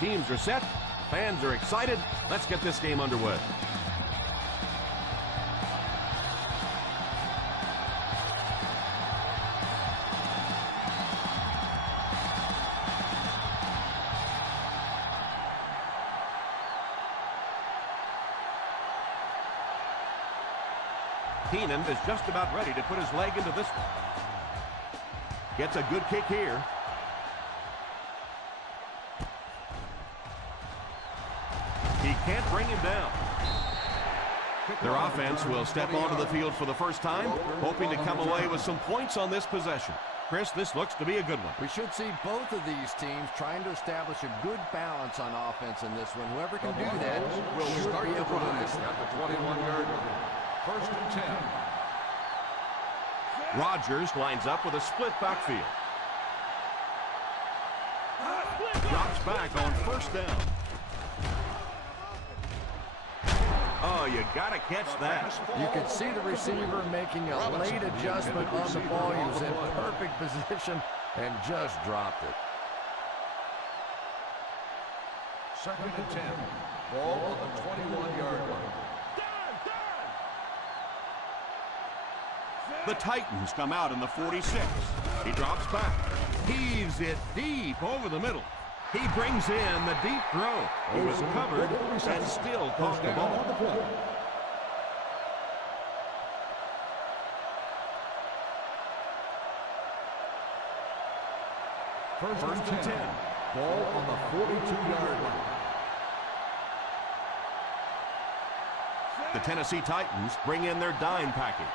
Teams are set. Fans are excited. Let's get this game underway. Keenan is just about ready to put his leg into this one. Gets a good kick here. He can't bring him down. Their offense will step onto the field for the first time, hoping to come away with some points on this possession. Chris, this looks to be a good one. We should see both of these teams trying to establish a good balance on offense in this one. Whoever can do that will start the drive at the 21-yard line. First and 10. Rodgers lines up with a split backfield. Drops back on first down. Oh, you got to catch that. You can see the receiver making a late adjustment on the ball. He was in perfect position and just dropped it. Second and 10. Ball on the 21-yard line. The Titans come out in the 46. He drops back. Heaves it deep over the middle. He brings in the deep throw. He was covered and still caught the ball. First and 10. Ball on the 42-yard line. The Tennessee Titans bring in their dime package.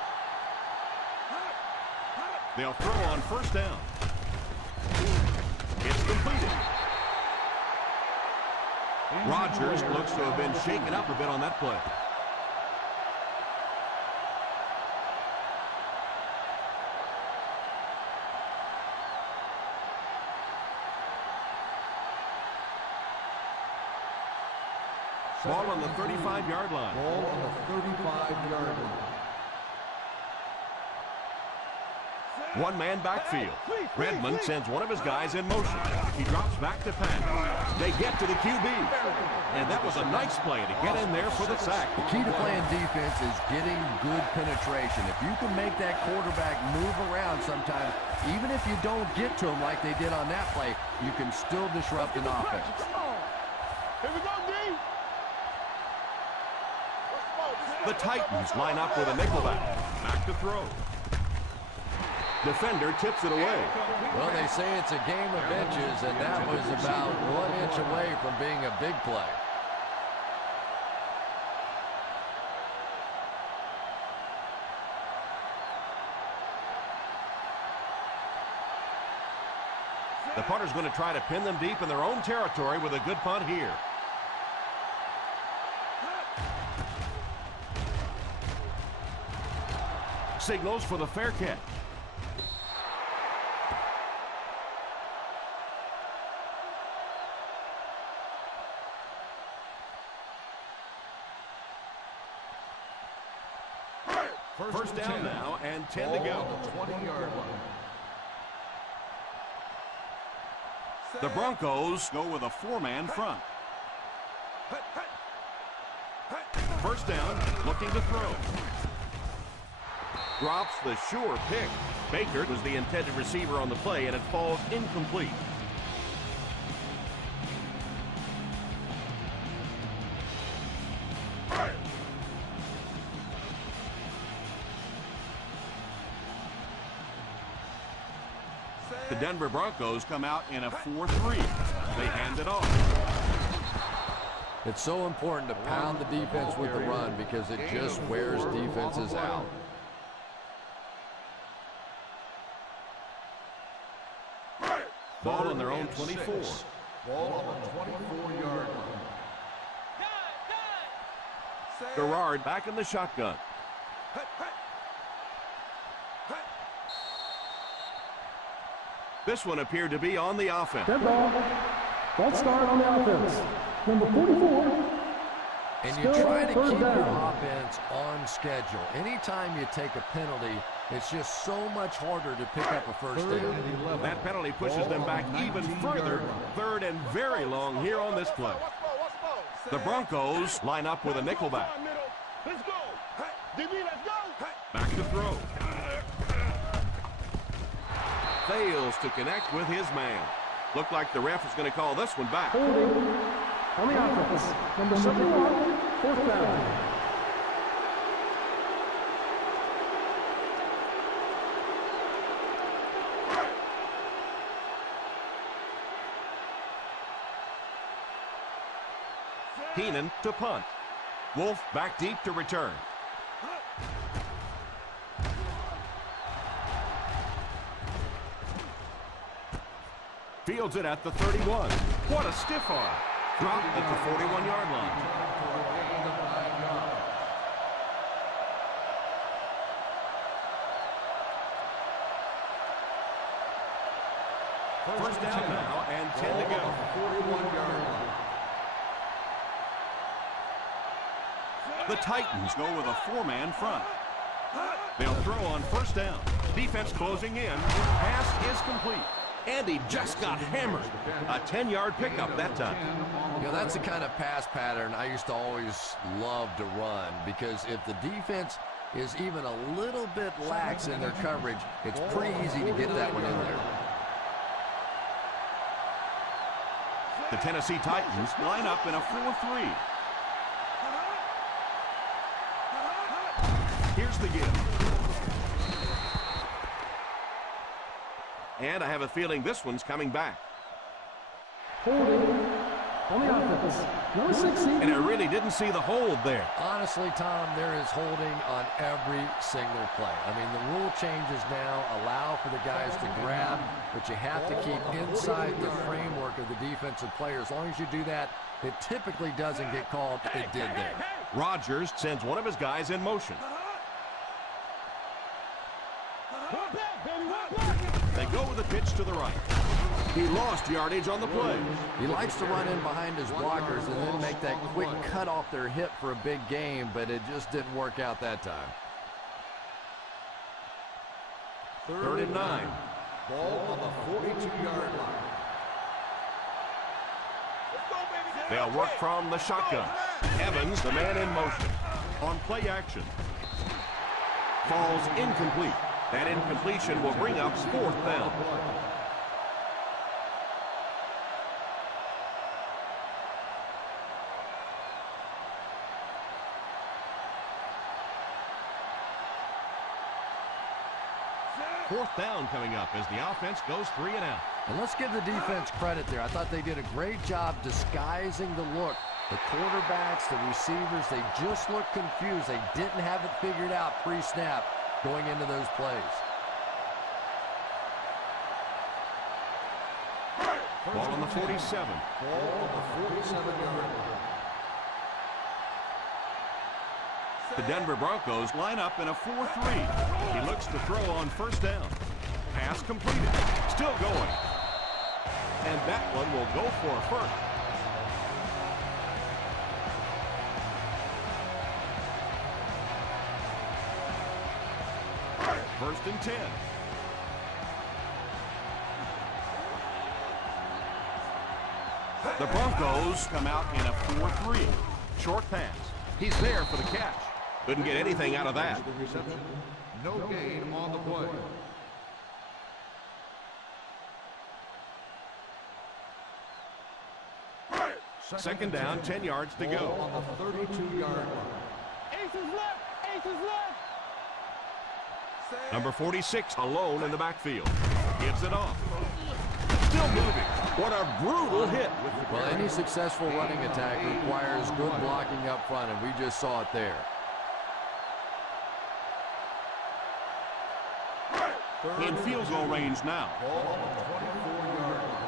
They'll throw on first down. It's completed. Rodgers looks to have been shaken up a bit on that play. Ball on the 35-yard line. Ball on the 35-yard line. One-man backfield. Redmond sends one of his guys in motion. He drops back to pass. They get to the QB. And that was a nice play to get in there for the sack. The key to playing defense is getting good penetration. If you can make that quarterback move around sometimes, even if you don't get to him like they did on that play, you can still disrupt an offense. Here we go, D. The Titans line up with a nickelback. Back to throw. Defender tips it away. Well, they say it's a game of inches, and that was about 1 inch away from being a big play. The punter's going to try to pin them deep in their own territory with a good punt here. Signals for the fair catch. First down now and 10 to go. 20-yard line. The Broncos go with a four-man front. First down, looking to throw. Drops the sure pick. Baker was the intended receiver on the play, and it falls incomplete. The Denver Broncos come out in a 4-3. They hand it off. It's so important to pound the defense with the run because it just wears defenses out. Ball on their own 24. Ball on the 24-yard line. Gerard back in the shotgun. This one appeared to be on the offense. Dead ball. Ball start on the offense. Number 44. And you try to keep your offense on schedule. Anytime you take a penalty, it's just so much harder to pick up a first down. That penalty pushes them back even further. Third and very long here on this play. The Broncos line up with a nickelback. Let's go. DB, let's go. Back to throw. Fails to connect with his man. Looked like the ref is going to call this one back. Holding on the offense. Number 71. Fourth down. Keenan to punt. Wolf back deep to return. Fields it at the 31. What a stiff arm. Dropped at the 41-yard line. First down now and 10 to go. 41-yard line. The Titans go with a four-man front. They'll throw on first down. Defense closing in. Pass is complete. And he just got hammered. A 10-yard pickup that time. You know, that's the kind of pass pattern I used to always love to run because if the defense is even a little bit lax in their coverage, it's pretty easy to get that one in there. The Tennessee Titans line up in a 4-3. Here's the give. And I have a feeling this one's coming back. Holding on the offense. Number 16. And I really didn't see the hold there. Honestly, Tom, there is holding on every single play. I mean, the rule changes now allow for the guys to grab, but you have to keep inside the framework of the defensive player. As long as you do that, it typically doesn't get called. It did there. Rodgers sends one of his guys in motion. They go with a pitch to the right. He lost yardage on the play. He likes to run in behind his blockers and then make that quick cut off their hip for a big gain, but it just didn't work out that time. Third and 9. Ball on the 42-yard line. They'll work from the shotgun. Evans, the man in motion. On play action. Falls incomplete. That incompletion will bring up fourth down. Fourth down coming up as the offense goes 3 and out. And let's give the defense credit there. I thought they did a great job disguising the look. The quarterbacks, the receivers, they just looked confused. They didn't have it figured out pre-snap going into those plays. Ball on the 47. Ball on the 47-yard line. The Denver Broncos line up in a 4-3. He looks to throw on first down. Pass completed. Still going. And that one will go for a first. First and 10. The Broncos come out in a 4-3. Short pass. He's there for the catch. Couldn't get anything out of that. The reception. No gain on the play. Second down, 10 yards to go. On the 32-yard line. Aces left. Aces left. Number 46 alone in the backfield. Gives it off. Still moving. What a brutal hit. Well, any successful running attack requires good blocking up front, and we just saw it there. In field goal range now. Ball on the 24-yard line.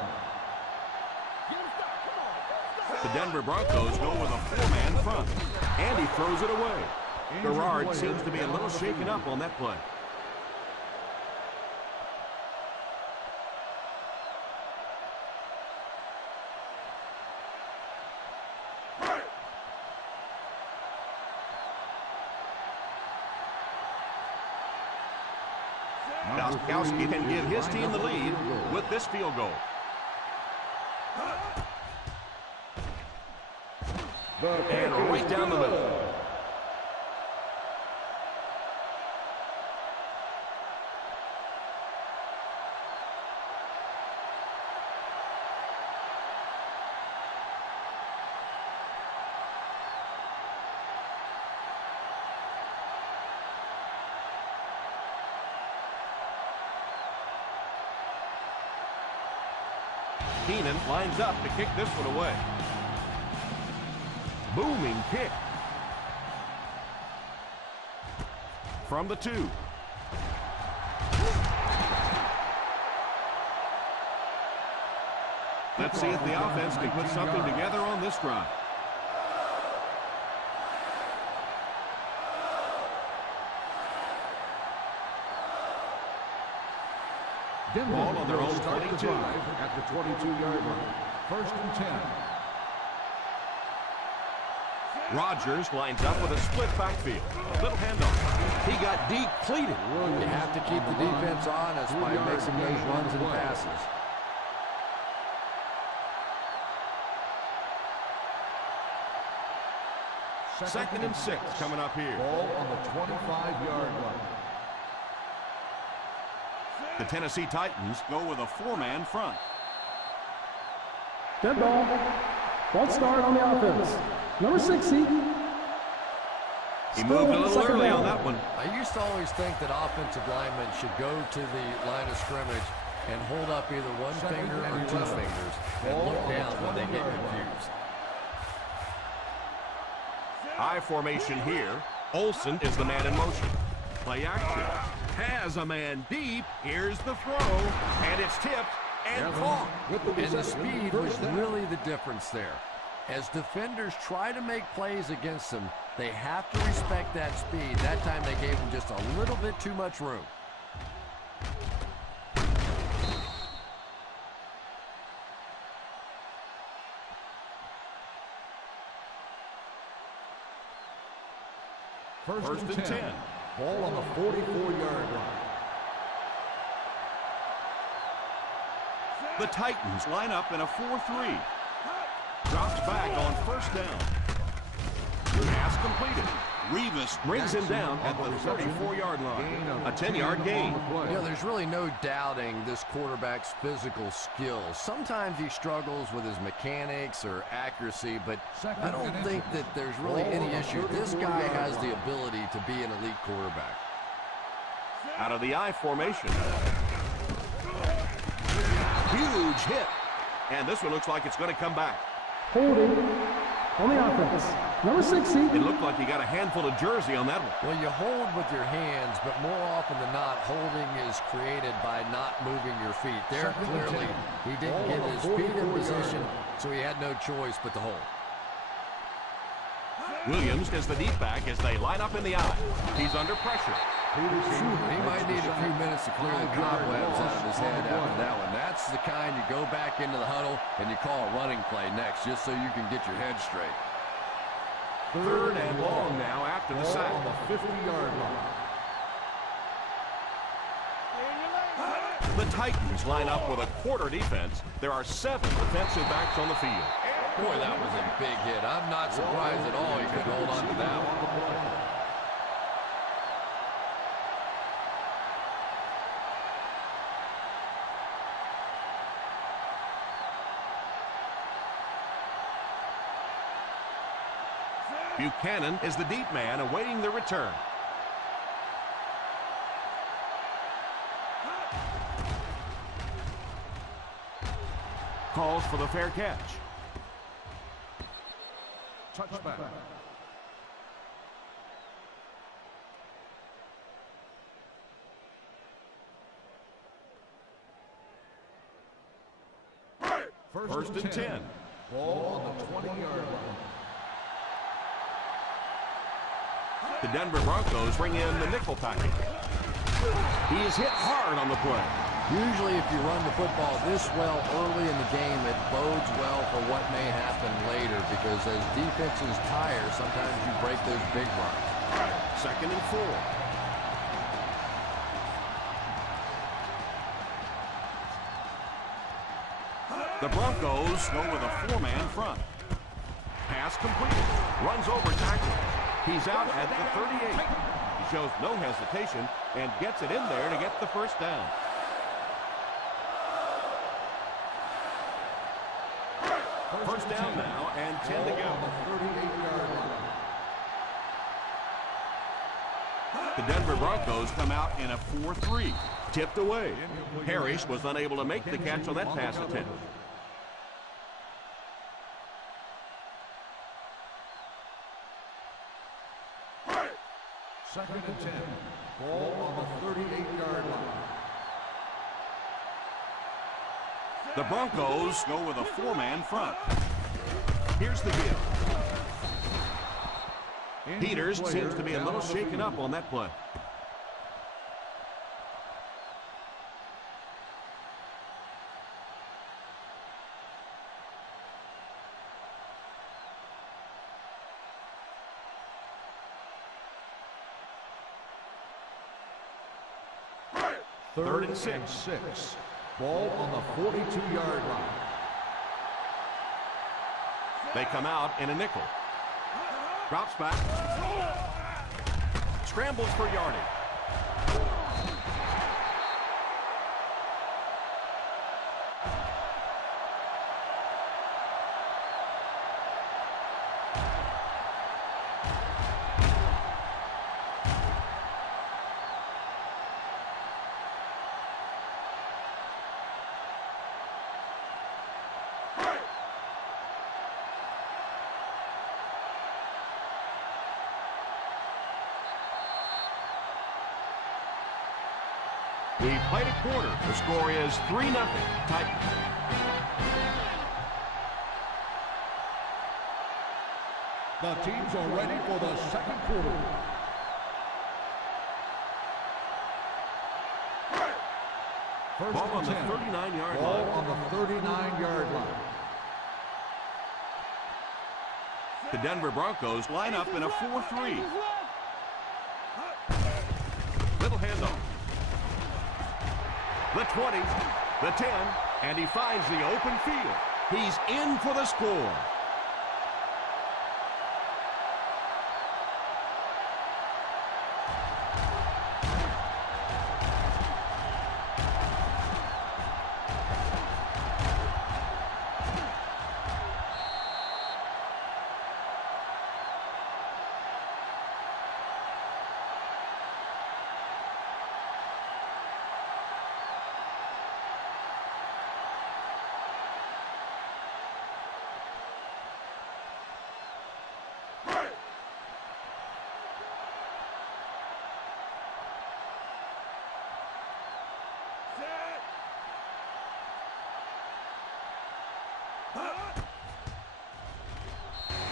The Denver Broncos go with a 4-man front. And he throws it away. Garrard seems to be a little shaken up on that play. Gostkowski can give his team the lead with this field goal. And right down the middle. Keenan lines up to kick this one away. Booming kick. From the 2. Let's see if the offense can put something together on this drive. Ball on their own 22. At the 22-yard line. First and 10. Rodgers lines up with a split backfield. Little handoff. He got depleted. You have to keep the defense honest by mixing those runs and passes. Second and 6 coming up here. Ball on the 25-yard line. The Tennessee Titans go with a 4-man front. Dead ball. False start on the offense. Number 60. He moved a little early on that one. I used to always think that offensive linemen should go to the line of scrimmage and hold up either one finger or 2 fingers and look down when they get confused. I formation here. Olsen is the man in motion. Play action. Has a man deep. Here's the throw. And it's tipped and caught. And the speed was really the difference there. As defenders try to make plays against them, they have to respect that speed. That time they gave him just a little bit too much room. First and 10. Ball on the 44-yard line. The Titans line up in a 4-3. Drops back on first down. Pass completed. Revis brings him down at the 34-yard line. A 10-yard gain. You know, there's really no doubting this quarterback's physical skills. Sometimes he struggles with his mechanics or accuracy, but I don't think that there's really any issue. This guy has the ability to be an elite quarterback. Out of the I formation. Huge hit. And this one looks like it's going to come back. Holding on the offense. Number 60. It looked like he got a handful of jersey on that one. Well, you hold with your hands, but more often than not, holding is created by not moving your feet. There, clearly, he didn't get his feet in position, so he had no choice but to hold. Williams is the deep back as they line up in the I. He's under pressure. He might need a few minutes to clear the cobwebs out of his head after that one. That's the kind you go back into the huddle and you call a running play next just so you can get your head straight. Third and long now after the sack. On the 50-yard line. The Titans line up with a quarter defense. There are 7 defensive backs on the field. Boy, that was a big hit. I'm not surprised at all he couldn't hold on to that one. Buchanan is the deep man awaiting the return. Calls for the fair catch. Touchback. First and 10. Ball on the 20-yard line. The Denver Broncos bring in the nickel package. He is hit hard on the play. Usually if you run the football this well early in the game, it bodes well for what may happen later, because as defenses tire, sometimes you break those big runs. Second and 4. The Broncos go with a 4-man front. Pass completed. Runs over tackle. He's out at the 38. He shows no hesitation and gets it in there to get the first down. First down now and 10 to go. 38-yard line. The Denver Broncos come out in a 4-3. Tipped away. Parrish was unable to make the catch on that pass attempt. Second and 10. Ball on the 38-yard line. The Broncos go with a 4-man front. Here's the deal. Peters seems to be a little shaken up on that play. Third and 6. Ball on the 42-yard line. They come out in a nickel. Drops back. Scrambles for yardage. We played a quarter. The score is 3-0. Titans. The teams are ready for the second quarter. First Ball on and the 10. 39-yard line. Ball on the 39-yard line. The Denver Broncos line up in a 4-3. Little handoff. The 20, the 10, and he finds the open field. He's in for the score.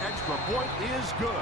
Extra point is good.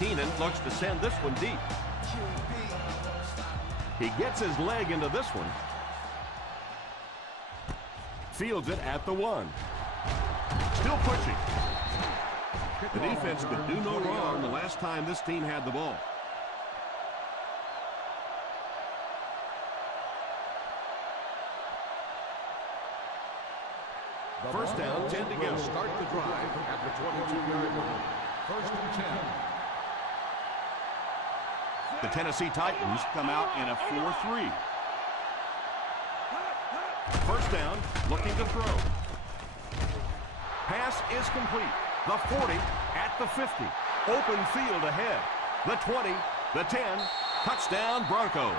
Keenan looks to send this one deep. He gets his leg into this one. Fields it at the 1. Still pushing. The defense could do no wrong the last time this team had the ball. First down, 10 to go. Start the drive at the 22-yard line. First and 10. The Tennessee Titans come out in a 4-3. First down, looking to throw. Pass is complete. The 40 at the 50. Open field ahead. The 20, the 10. Touchdown, Broncos.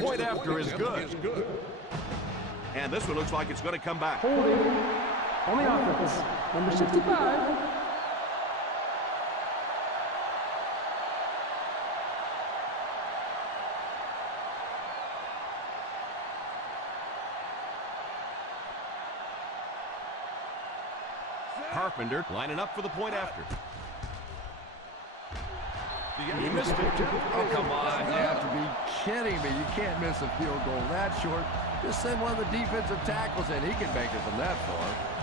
Point after is good. And this one looks like it's going to come back. Holding on the offense, number 65. Carpenter lining up for the point after. He missed it. Oh, come on. You have to be kidding me. You can't miss a field goal that short. Just send one of the defensive tackles in. He can make it from that far.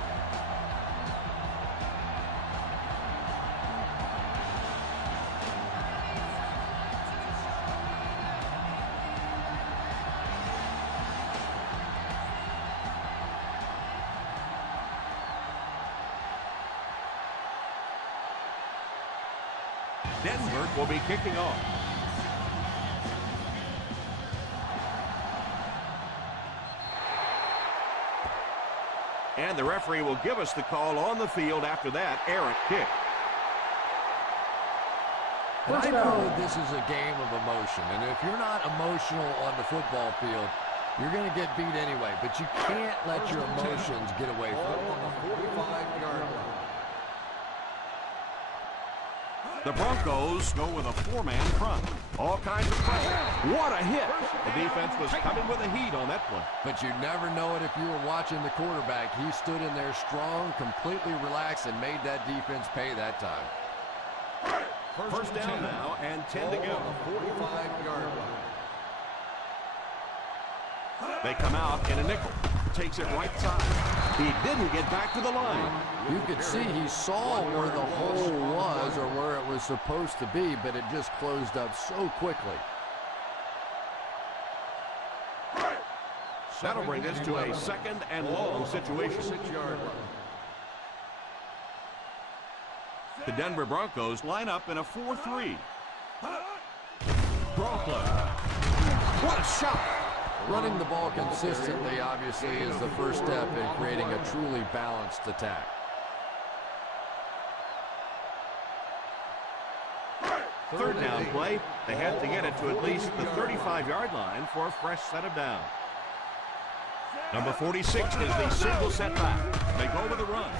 Denver will be kicking off. And the referee will give us the call on the field after that errant kick. And I know this is a game of emotion, and if you're not emotional on the football field, you're going to get beat anyway, but you can't let your emotions get away from it. On the 45-yard line. The Broncos go with a 4-man front. All kinds of pressure. What a hit. The defense was coming with a heat on that one. But you never know it if you were watching the quarterback. He stood in there strong, completely relaxed, and made that defense pay that time. First down now and 10 to go. On the 45-yard line. They come out in a nickel. Takes it right side. He didn't get back to the line. You could see he saw where the hole was or where it was supposed to be, but it just closed up so quickly. That'll bring us to a second and long situation. 6-yard line. The Denver Broncos line up in a 4-3. Bronco. What a shot. Running the ball consistently, obviously, is the first step in creating a truly balanced attack. Third down play. They have to get it to at least the 35-yard line for a fresh set of downs. Number 46 is the single setback. They go with the run.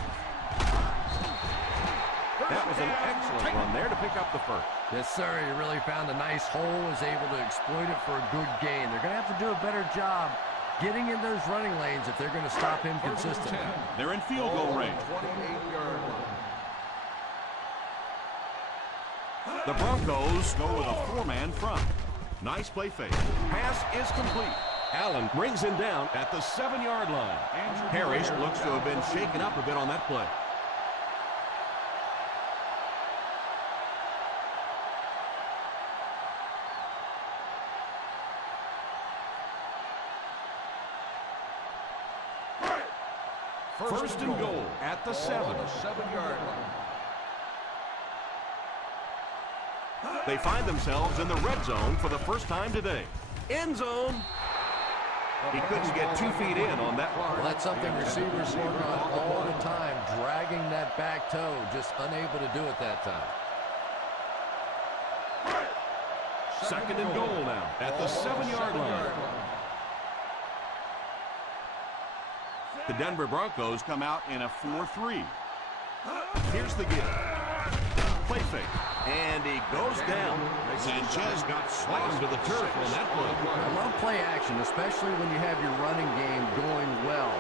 That was an excellent run there to pick up the first. Yes, sir. He really found a nice hole, was able to exploit it for a good gain. They're going to have to do a better job getting in those running lanes if they're going to stop him consistently. They're in field goal range. 28-yard line. The Broncos go with a 4-man front. Nice play fake. Pass is complete. Allen brings him down at the 7-yard line. Harris looks to have been shaken up a bit on that play. First and goal at the 7. 7-yard line. They find themselves in the red zone for the first time today. End zone. He couldn't get 2 feet in on that one. Well, that's something receivers work on all the time, dragging that back toe, just unable to do it that time. Second and goal now at the 7-yard line. The Denver Broncos come out in a 4-3. Here's the give. Play fake. And he goes down. Sanchez got slammed to the turf on that play. I love play action, especially when you have your running game going well.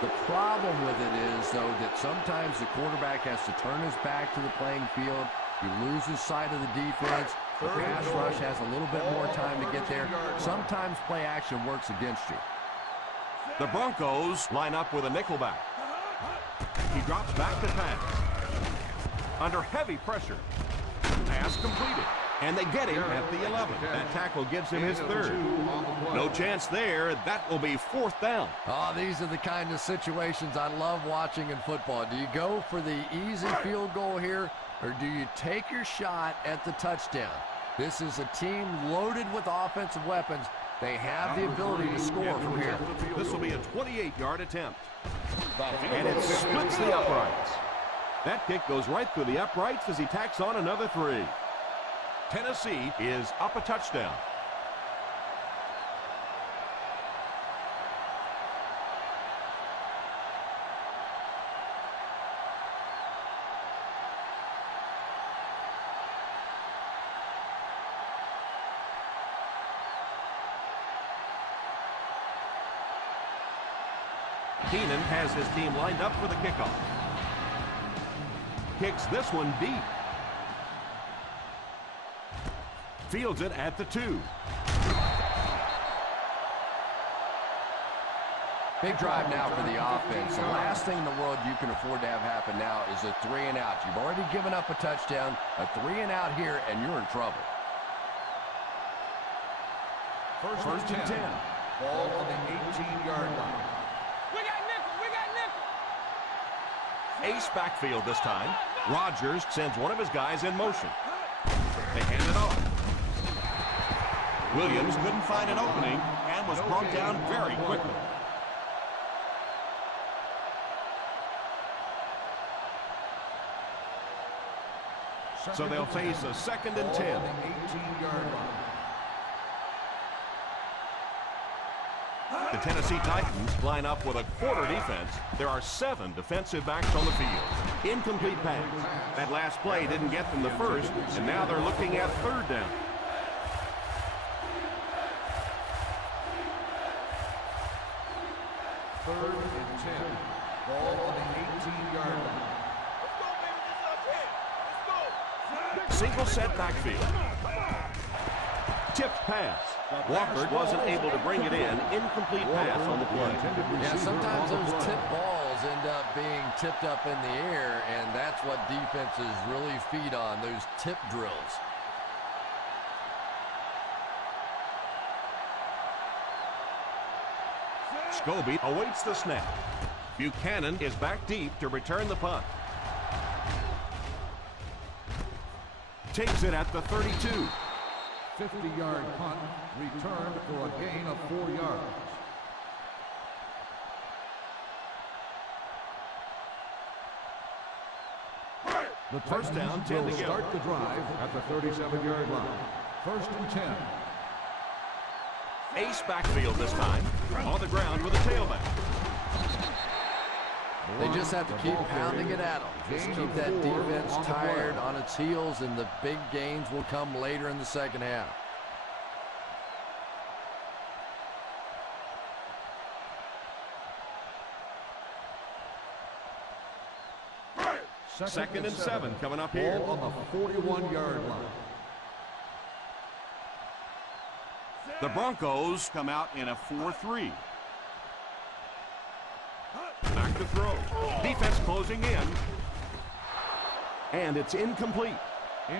The problem with it is, though, that sometimes the quarterback has to turn his back to the playing field. He loses sight of the defense. The pass rush has a little bit more time to get there. Sometimes play action works against you. The Broncos line up with a nickelback. He drops back to pass. Under heavy pressure. Pass completed. And they get him at the 11. That tackle gives him his third. No chance there. That will be 4th down. Oh, these are the kind of situations I love watching in football. Do you go for the easy field goal here, or do you take your shot at the touchdown? This is a team loaded with offensive weapons. They have the ability to score from here. This will be a 28-yard attempt. And it splits the uprights. That kick goes right through the uprights as he tacks on another 3. Tennessee is up a touchdown. Keenan has his team lined up for the kickoff. Kicks this one deep. Fields it at the 2. Big drive now for the offense. The last thing in the world you can afford to have happen now is a 3 and out. You've already given up a touchdown, a 3 and out here, and you're in trouble. First and 10. Ball on the 18-yard line. We got nickel. We got nickel. Ace backfield this time. Rodgers sends one of his guys in motion. They hand it off. Williams couldn't find an opening and was brought down very quickly. So they'll face a 2nd and 10. 18-yard line. The Tennessee Titans line up with a quarter defense. There are 7 defensive backs on the field. Incomplete pass. That last play didn't get them the first, and now they're looking at 3rd down. Third and 10. Ball on the 18-yard line. Single set backfield. Tipped pass. Walker wasn't able to bring it in. Incomplete pass on the play. Yeah, sometimes those tip balls end up being tipped up in the air, and that's what defenses really feed on, those tip drills. Scobie awaits the snap. Buchanan is back deep to return the punt. Takes it at the 32. 50-yard punt returned for a gain of 4 yards. The First down, 10 will to go. start the drive at the 37-yard line. First and 10. Ace backfield this time. On the ground with a tailback. They just have to keep pounding it at them. Just keep that defense tired on its heels, and the big gains will come later in the second half. Second and 7 coming up here. Ball on the 41-yard line. The Broncos come out in a 4-3. Back to throw. Defense closing in. And it's incomplete.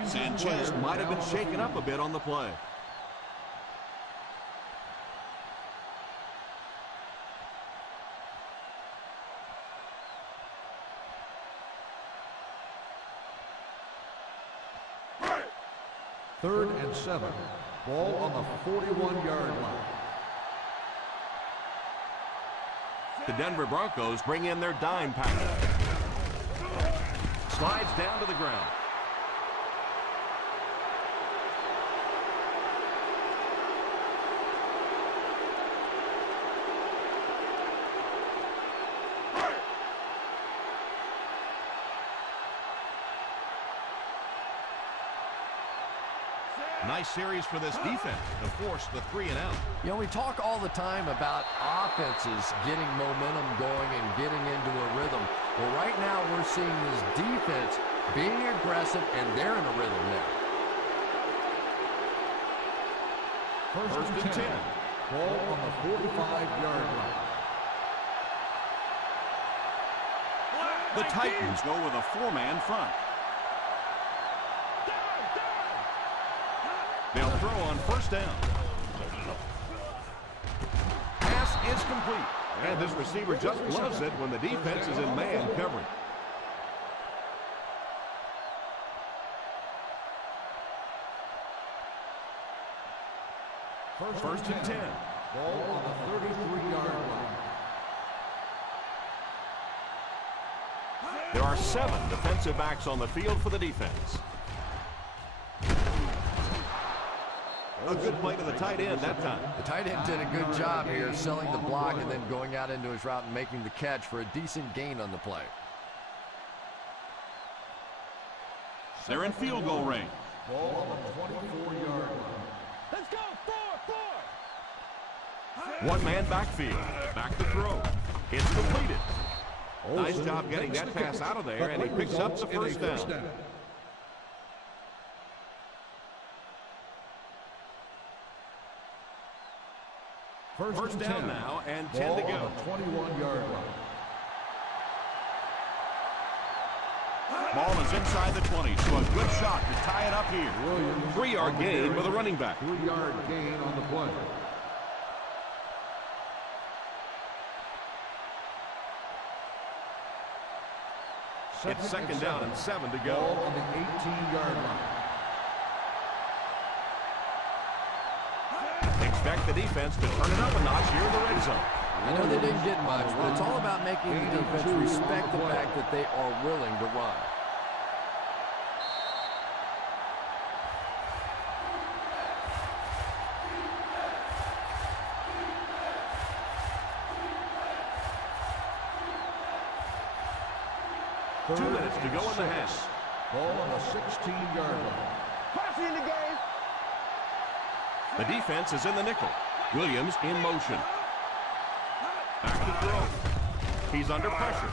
Sanchez might have been shaken up a bit on the play. 3rd and 7. Ball on the 41-yard line. The Denver Broncos bring in their dime package. Slides down to the ground. Nice series for this defense to force the 3 and out. You know, we talk all the time about offenses getting momentum going and getting into a rhythm. Well, right now we're seeing this defense being aggressive, and they're in a rhythm now. First and 10. Ball on the 45-yard line. The Titans go with a 4-man front. They'll throw on first down. Pass is complete. And this receiver just loves it when the defense is in man coverage. First and 10. Ball on the 33-yard line. There are 7 defensive backs on the field for the defense. A good play to the tight end that time. The tight end did a good job here selling the block and then going out into his route and making the catch for a decent gain on the play. They're in field goal range. Ball on the 24-yard line. Let's go. 4. One-man backfield. Back to throw. It's completed. Nice job getting that pass out of there, and he picks up the first down. First down now, and 10 to go. 21-yard line. Ball is inside the 20, so a good shot to tie it up here. Williams 3-yard gain for the running back. 3-yard gain on the play. It's second down and 7 to go. Ball on the 18-yard line. Expect the defense to turn it up a notch here in the red zone. I know they didn't get much, but it's all about making the defense respect the fact that they are willing to run. Two minutes to go in the half. Ball on the 16-yard line. Passing in the game. The defense is in the nickel. Williams in motion. Back to throw. He's under pressure.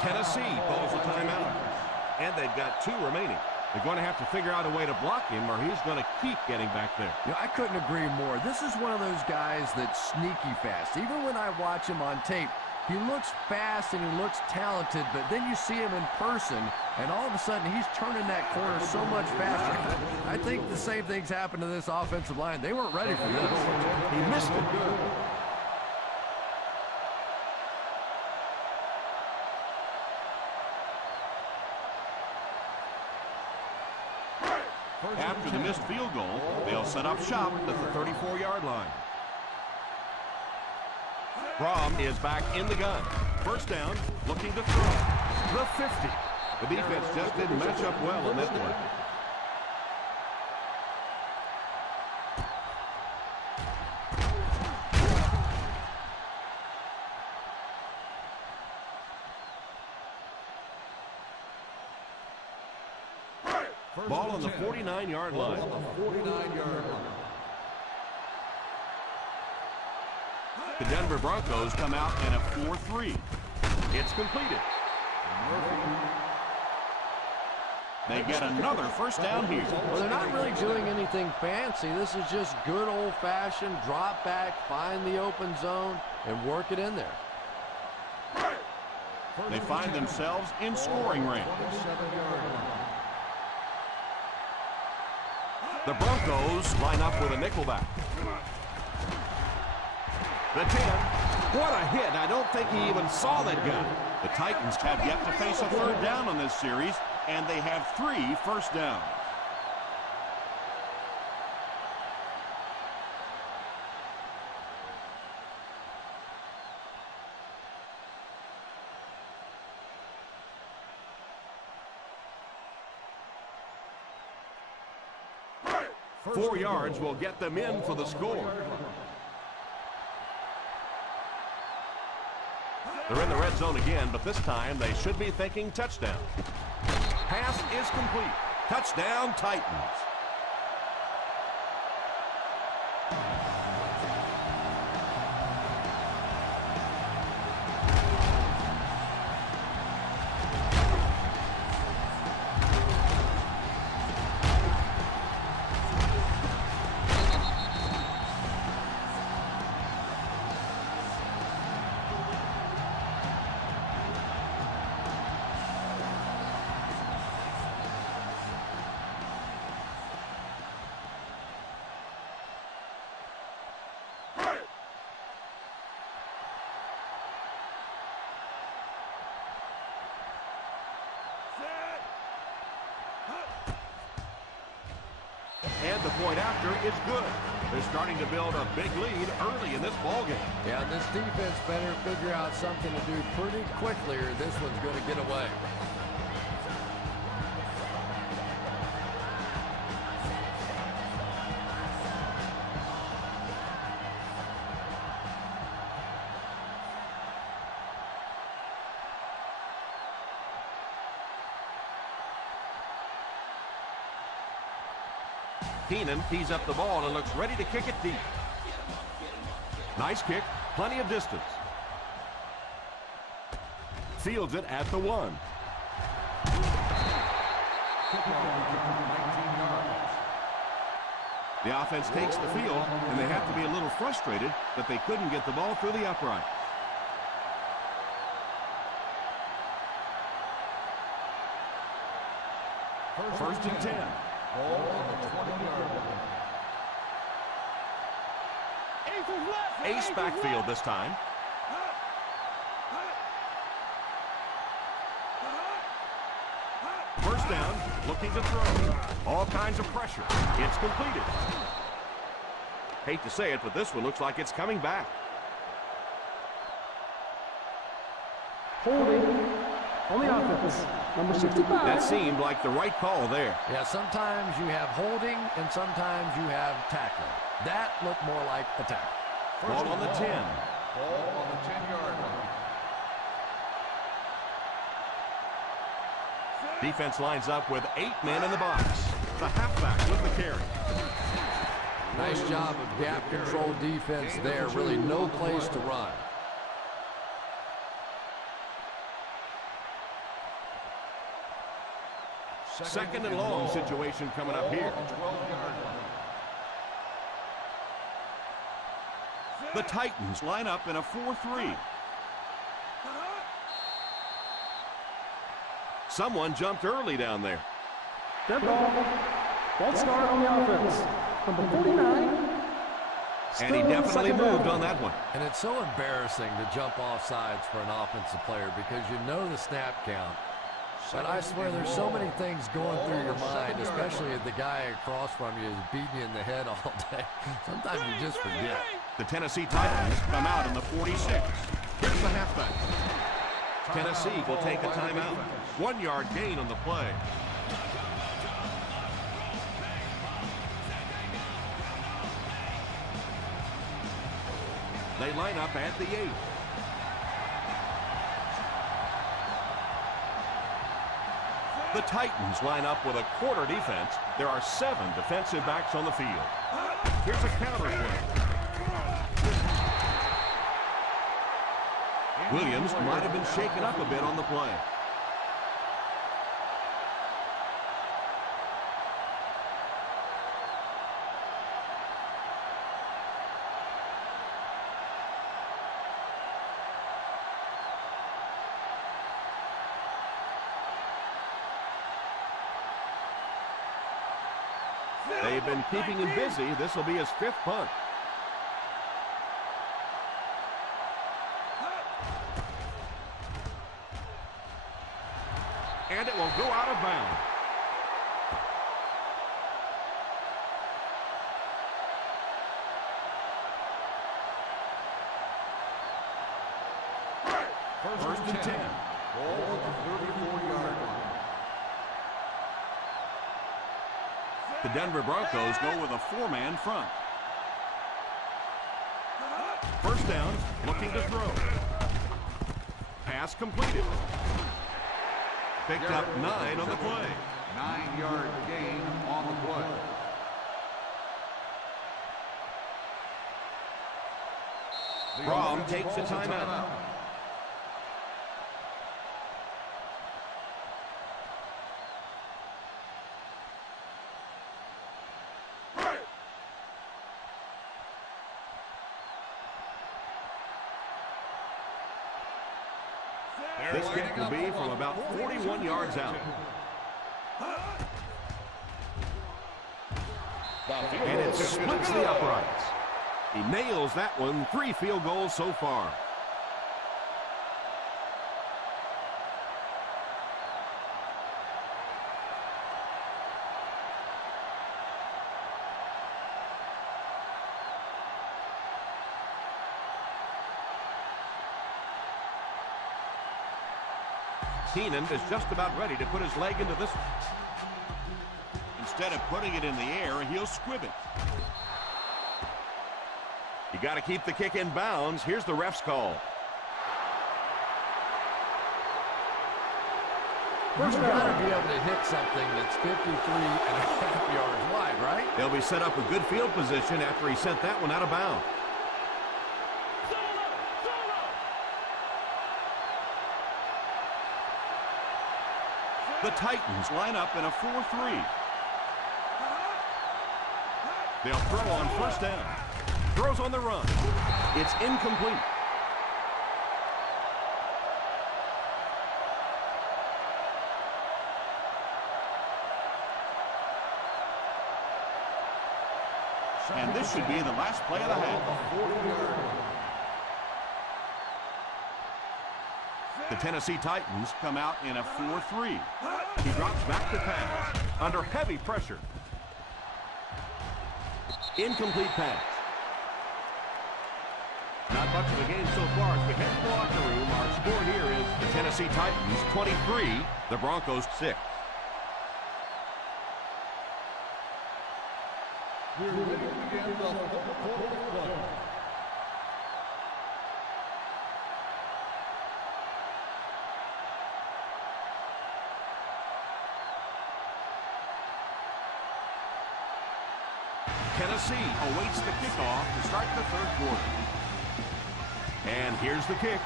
Tennessee calls a timeout. And they've got 2 remaining. They're going to have to figure out a way to block him, or he's going to keep getting back there. You know, I couldn't agree more. This is one of those guys that's sneaky fast. Even when I watch him on tape, he looks fast and he looks talented, but then you see him in person, and all of a sudden he's turning that corner so much faster. I think the same thing's happened to this offensive line. They weren't ready for this. He missed it. After the missed field goal, they'll set up shop at the 34-yard line. Brom is back in the gun. First down, looking to throw. The 50. The defense just didn't match up well on this one. Ball on the 49-yard line. On the 49-yard line. The Denver Broncos come out in a 4-3. It's completed. They get another first down here. Well, they're not really doing anything fancy. This is just good old-fashioned drop back, find the open zone, and work it in there. They find themselves in scoring range. 27-yard line. The Broncos line up with a nickelback. The 10. What a hit. I don't think he even saw that guy. The Titans have yet to face a third down on this series, and they have 3 first downs. Four yards will get them in for the score. They're in the red zone again, but this time they should be thinking touchdown. Pass is complete. Touchdown, Titans. And the point after is good. They're starting to build a big lead early in this ballgame. Yeah, this defense better figure out something to do pretty quickly or this one's going to get away. Keenan tees up the ball and looks ready to kick it deep. Nice kick, plenty of distance. Fields it at the 1. The offense takes the field, and they have to be a little frustrated that they couldn't get the ball through the upright. First and 10. Ball on the 20-yard line. Ace backfield this time. First down, looking to throw. All kinds of pressure. It's completed. Hate to say it, but this one looks like it's coming back. Holding on the offense. Number 65. That seemed like the right call there. Yeah, sometimes you have holding and sometimes you have tackling. That looked more like a tackle. Ball on the 10. Ball on the 10-yard line. Defense lines up with 8 men in the box. The halfback with the carry. Nice job of gap control defense there. Really no place to run. Second and long situation coming up here. The Titans line up in a 4-3. Someone jumped early down there. Dead ball. Ball start on the offense. Number 49. And he definitely moved on that one. And it's so embarrassing to jump off sides for an offensive player because you know the snap count. But I swear there's so many things going through your mind, especially if the guy across from you is beating you in the head all day. Sometimes you just forget. The Tennessee Titans come out in the 46. Here's the halfback. Tennessee will take a timeout. 1-yard gain on the play. They line up at the 8. The Titans line up with a quarter defense. There are 7 defensive backs on the field. Here's a counter play. Williams might have been shaken up a bit on the play. They've been keeping him busy. This will be his 5th punt. will go out of bounds. First and 10. Ball at the 34-yard line. The Denver Broncos go with a four-man front. First down, looking to throw. Pass completed. Picked up 9 on the play. 9-yard gain on the play. Brom takes a timeout. This kick will be from about 41 yards out. And it splits the uprights. He nails that one. 3 field goals so far. Keenan is just about ready to put his leg into this one. Instead of putting it in the air, he'll squib it. You got to keep the kick in bounds. Here's the ref's call. First, you got to be able to hit something that's 53.5 yards wide, right? They'll be set up with good field position after he sent that one out of bounds. The Titans line up in a 4-3. They'll throw on first down. Throws on the run. It's incomplete. And this should be the last play of the half. The Tennessee Titans come out in a 4-3. He drops back to pass under heavy pressure. Incomplete pass. Not much of a game so far as we head to the locker room. Our score here is the Tennessee Titans 23, the Broncos 6. We're ready to begin the fourth quarter. Tennessee awaits the kickoff to start the third quarter. And here's the kick.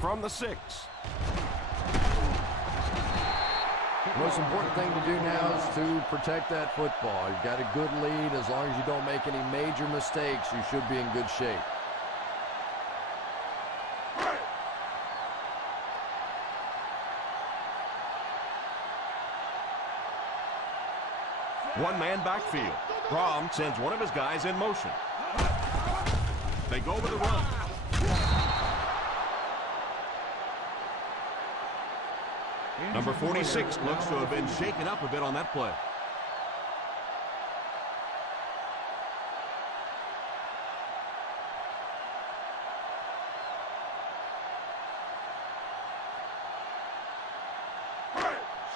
From the 6. The most important thing to do now is to protect that football. You've got a good lead. As long as you don't make any major mistakes, you should be in good shape. One-man backfield. Brom sends one of his guys in motion. They go with the run. Number 46 looks to have been shaken up a bit on that play.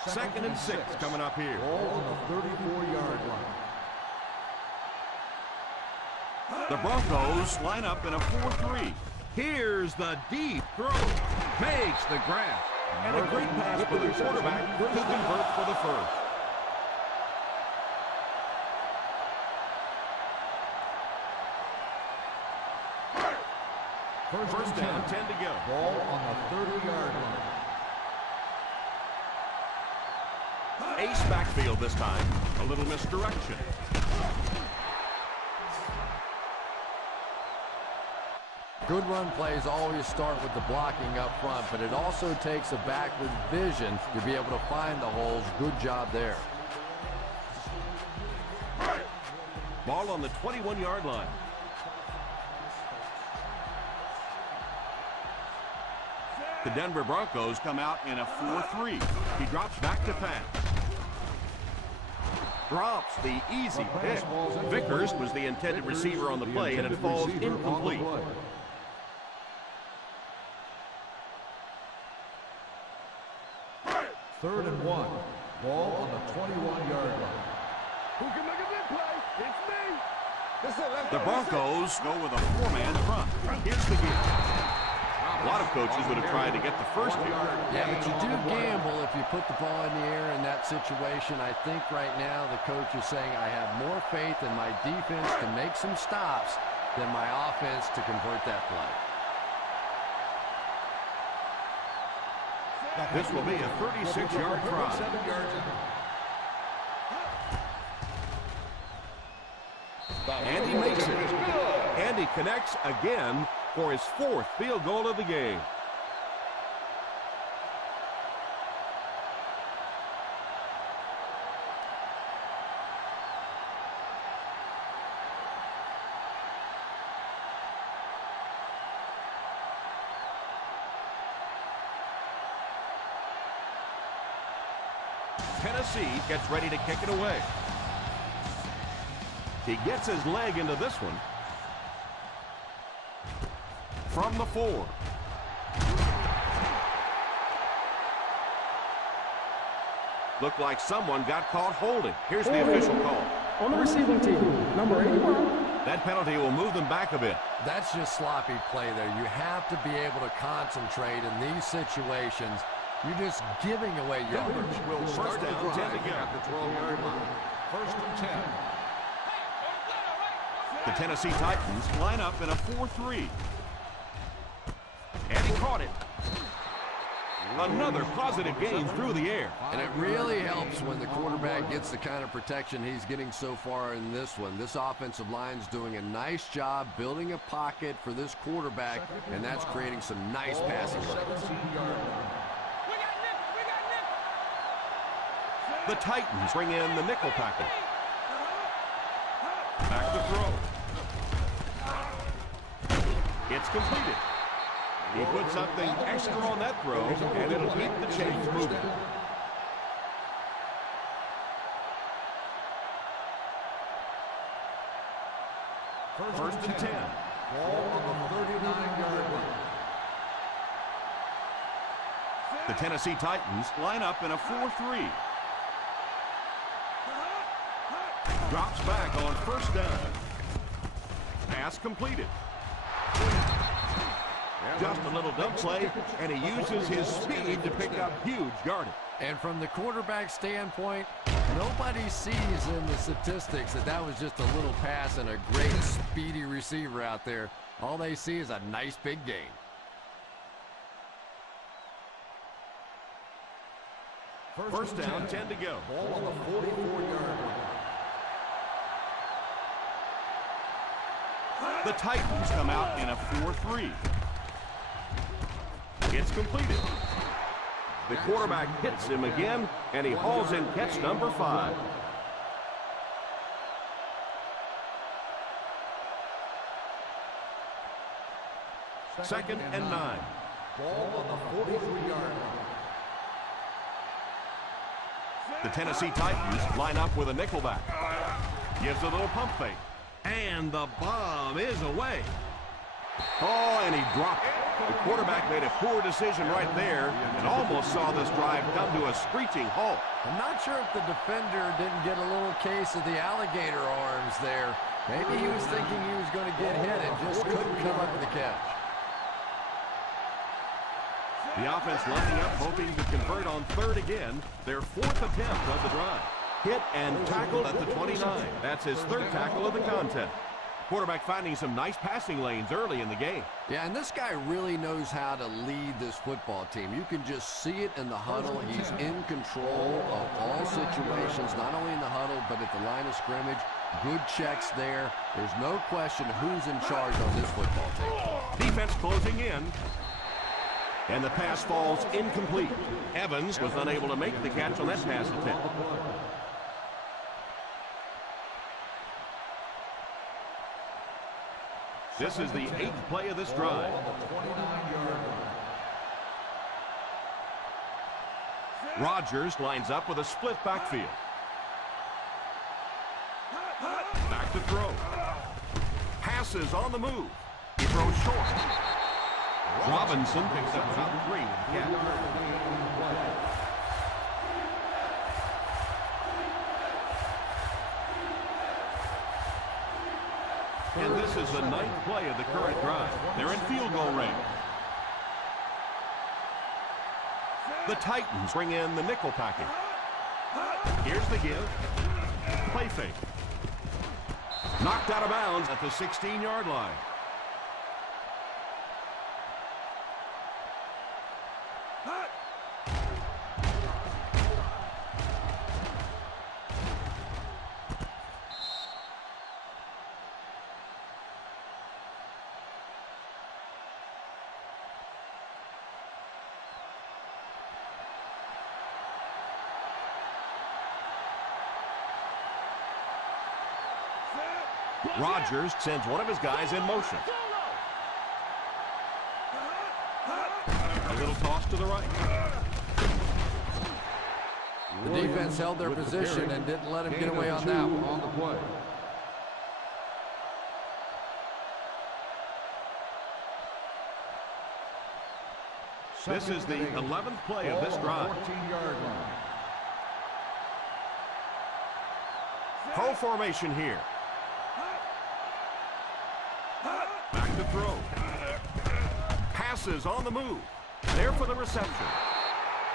Second and 6 coming up here. Ball on the 34-yard line. The Broncos line up in a 4-3. Here's the deep throw. Makes the grab. And a great pass for the quarterback to convert for the first. First down, 10 to go. Ball on the 30-yard line. Ace backfield this time. A little misdirection. Good run plays always start with the blocking up front, but it also takes a back with vision to be able to find the holes. Good job there. Ball on the 21-yard line. The Denver Broncos come out in a 4-3. He drops back to pass. Drops the easy pick. Vickers was the intended receiver on the play, and it falls incomplete. Third and 1. Ball on the 21-yard line. Who can make a big play? It's me. The Broncos go with a 4-man front. Here's the game. A lot of coaches would have tried to get the first yard. Yeah, but you do gamble if you put the ball in the air in that situation. I think right now the coach is saying I have more faith in my defense to make some stops than my offense to convert that play. This will be a 36-yard try. And he makes it. And he connects again for his 4th field goal of the game. Tennessee gets ready to kick it away. He gets his leg into this one. From the 4. Looked like someone got caught holding. Here's the official call. On the receiving team, number 81. That penalty will move them back a bit. That's just sloppy play there. You have to be able to concentrate in these situations. You're just giving away yardage. First down, 10 to go. At the 12-yard line. First and 10. The Tennessee Titans line up in a 4-3. And he caught it. Another positive gain through the air. And it really helps when the quarterback gets the kind of protection he's getting so far in this one. This offensive line's doing a nice job building a pocket for this quarterback, and that's creating some nice passing lanes. The Titans bring in the nickel package. Back to throw. It's completed. He put something extra on that throw, and it'll keep the chains moving. First and 10. Ball on the 39-yard line. The Tennessee Titans line up in a 4-3. Drops back on first down. Pass completed. Just a little dump play, and he uses his speed to pick up huge yardage. And from the quarterback standpoint, nobody sees in the statistics that that was just a little pass and a great speedy receiver out there. All they see is a nice big gain. First down, 10 to go. Ball on the 44-yard line. The Titans come out in a 4-3. It's completed. The quarterback hits him again, and he hauls in catch number 5. Second and 9. Ball on the 43-yard line. The Tennessee Titans line up with a nickelback. Gives a little pump fake. And the bomb is away. Oh, and he dropped it. The quarterback made a poor decision right there and almost saw this drive come to a screeching halt. I'm not sure if the defender didn't get a little case of the alligator arms there. Maybe he was thinking he was going to get hit and just couldn't come up with the catch. The offense lining up, hoping to convert on third again. Their 4th attempt of the drive. Hit and tackled at the 29. That's his 3rd tackle of the contest. Quarterback finding some nice passing lanes early in the game. Yeah, and this guy really knows how to lead this football team. You can just see it in the huddle. He's in control of all situations, not only in the huddle, but at the line of scrimmage. Good checks there. There's no question who's in charge on this football team. Defense closing in. And the pass falls incomplete. Evans was unable to make the catch on that pass attempt. This is the 8th play of this drive. Rodgers lines up with a split backfield. Back to throw. Passes on the move. He throws short. Robinson picks up about 3 with the catch. And this is the 9th play of the current drive. They're in field goal range. The Titans bring in the nickel package. Here's the give. Play fake. Knocked out of bounds at the 16-yard line. Rodgers sends one of his guys in motion. A little toss to the right. The defense held their position and didn't let him get away on that one. On the play. This is the 11th play of this drive. 14-yard line. Pro formation here. Back to throw. Passes on the move. There for the reception.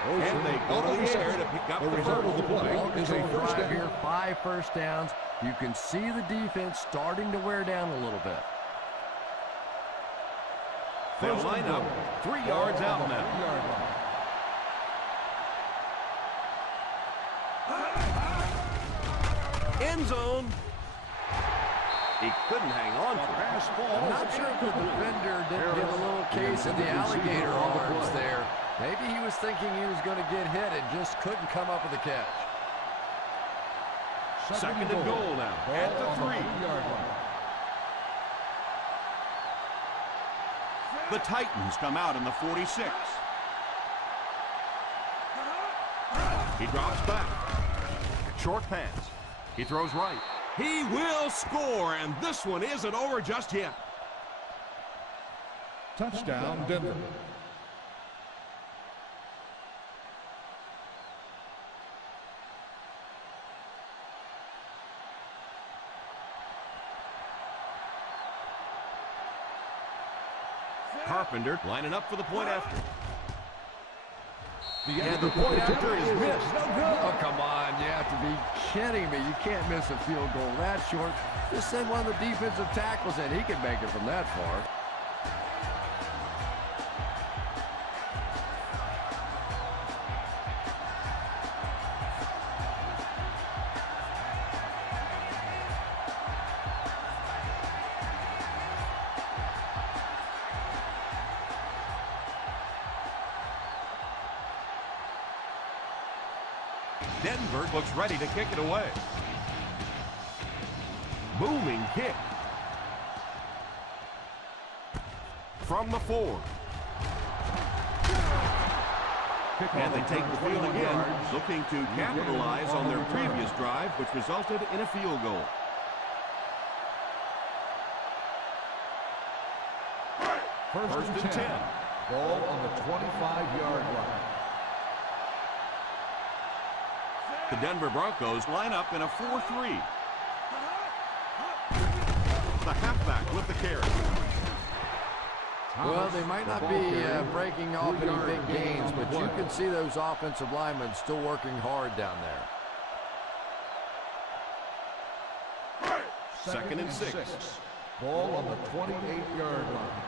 And they go to the air to pick up the result of the play is a first down. Here, 5 first downs. You can see the defense starting to wear down a little bit. They'll line up 3 yards out now. End zone. He couldn't hang on to it. I'm not sure if the defender didn't get a little case of the alligator arms there. Maybe he was thinking he was going to get hit and just couldn't come up with a catch. Second and goal now at the 3. The Titans come out in the 46. He drops back. Short pass. He throws right. He will score, and this one isn't over just yet. Touchdown, Denver. Carpenter lining up for the point after. And the point after is missed. No good. Oh, come on. You have to be kidding me. You can't miss a field goal that short. Just send one of the defensive tackles in. He can make it from that far. Denver looks ready to kick it away. Booming kick. From the 4. And they take the field again, looking to capitalize on their previous drive, which resulted in a field goal. First and 10. Ball on the 25-yard line. The Denver Broncos line up in a 4-3. The halfback with the carry. Well, they might not be breaking off any big gains, but you can see those offensive linemen still working hard down there. Second and 6. Ball on the 28-yard line.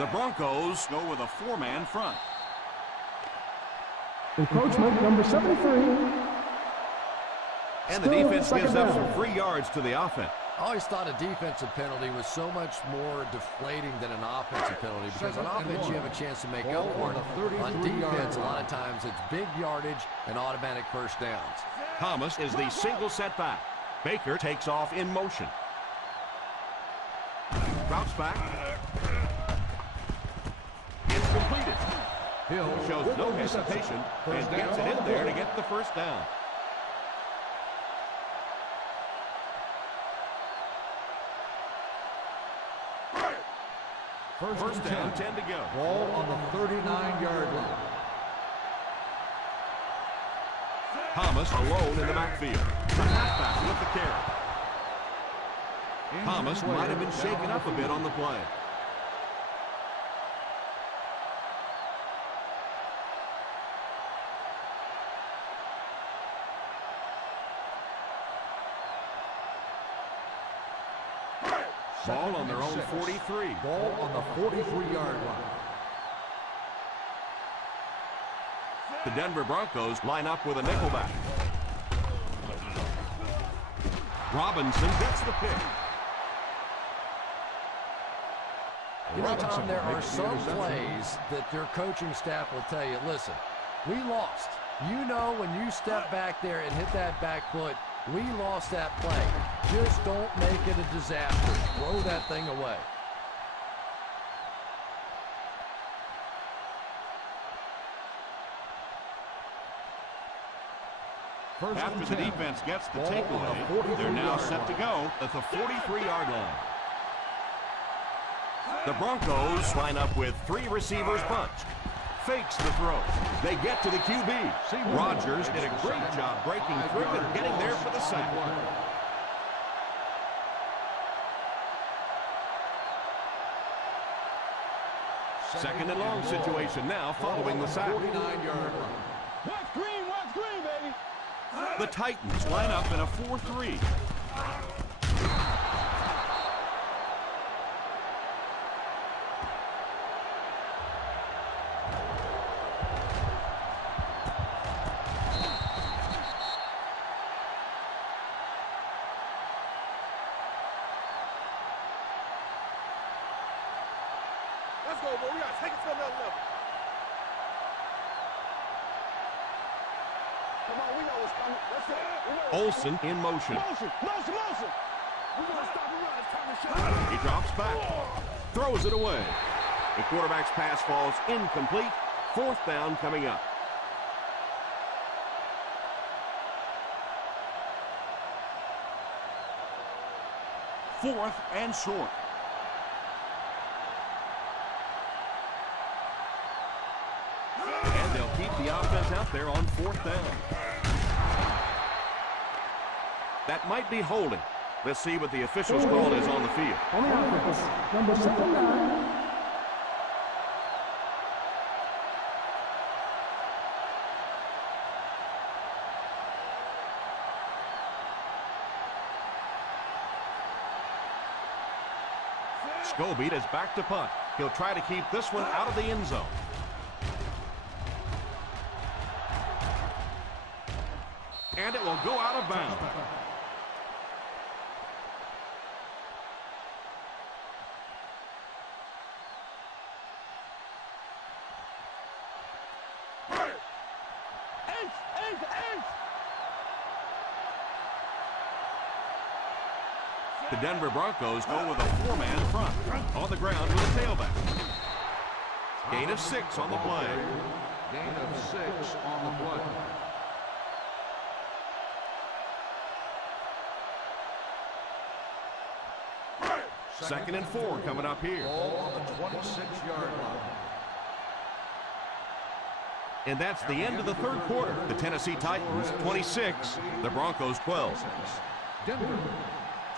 The Broncos go with a 4-man front. Encroachment number 73. And the defense gives up some free yards to the offense. I always thought a defensive penalty was so much more deflating than an offensive penalty, because on offense you have a chance to make up for it. On defense, a lot of times it's big yardage and automatic first downs. Thomas is the single setback. Baker takes off in motion. Routes back. It's completed. Hill Shows no hesitation and gets it in there to get the first down. First down, 10 to go. Ball on the 39-yard line. Thomas alone in the backfield. The halfback with the carry. Thomas might have been shaken up a bit on the play. Ball on their own 43. Ball on the 43-yard line. The Denver Broncos line up with a nickelback. Robinson gets the pick. You know, Tom, there are some plays that your coaching staff will tell you, listen, we lost. You know when you step back there and hit that back foot, we lost that play. Just don't make it a disaster. Throw that thing away. After the defense gets the takeaway, they're now set to go at the 43-yard line. The Broncos line up with 3 receivers bunch. Fakes the throw. They get to the QB. Rodgers did a great job breaking through and getting there for the sack. Second and long situation now following the sack. 49-yard line. What's green, baby? The Titans line up in a 4-3. Let's go, boy. We got to take it to another level. Come on, we know what's coming. Let's go. Olsen in motion. Motion. We're going to stop and run. It's time to show. He drops back. Throws it away. The quarterback's pass falls incomplete. 4th down coming up. Fourth and short. And they'll keep the offense out there on 4th down. That might be holding. Let's see what the official's call is on the field. On the offense, number 79. Scobie is back to punt. He'll try to keep this one out of the end zone. And it will go out of bounds. The Denver Broncos go with a 4-man front. On the ground with a tailback. Gain of 6 on the play. Gain of 6 on the play. Second and 4 coming up here. Ball on the 26-yard line. And that's the end of the 3rd quarter. The Tennessee Titans 26, the Broncos 12. Denver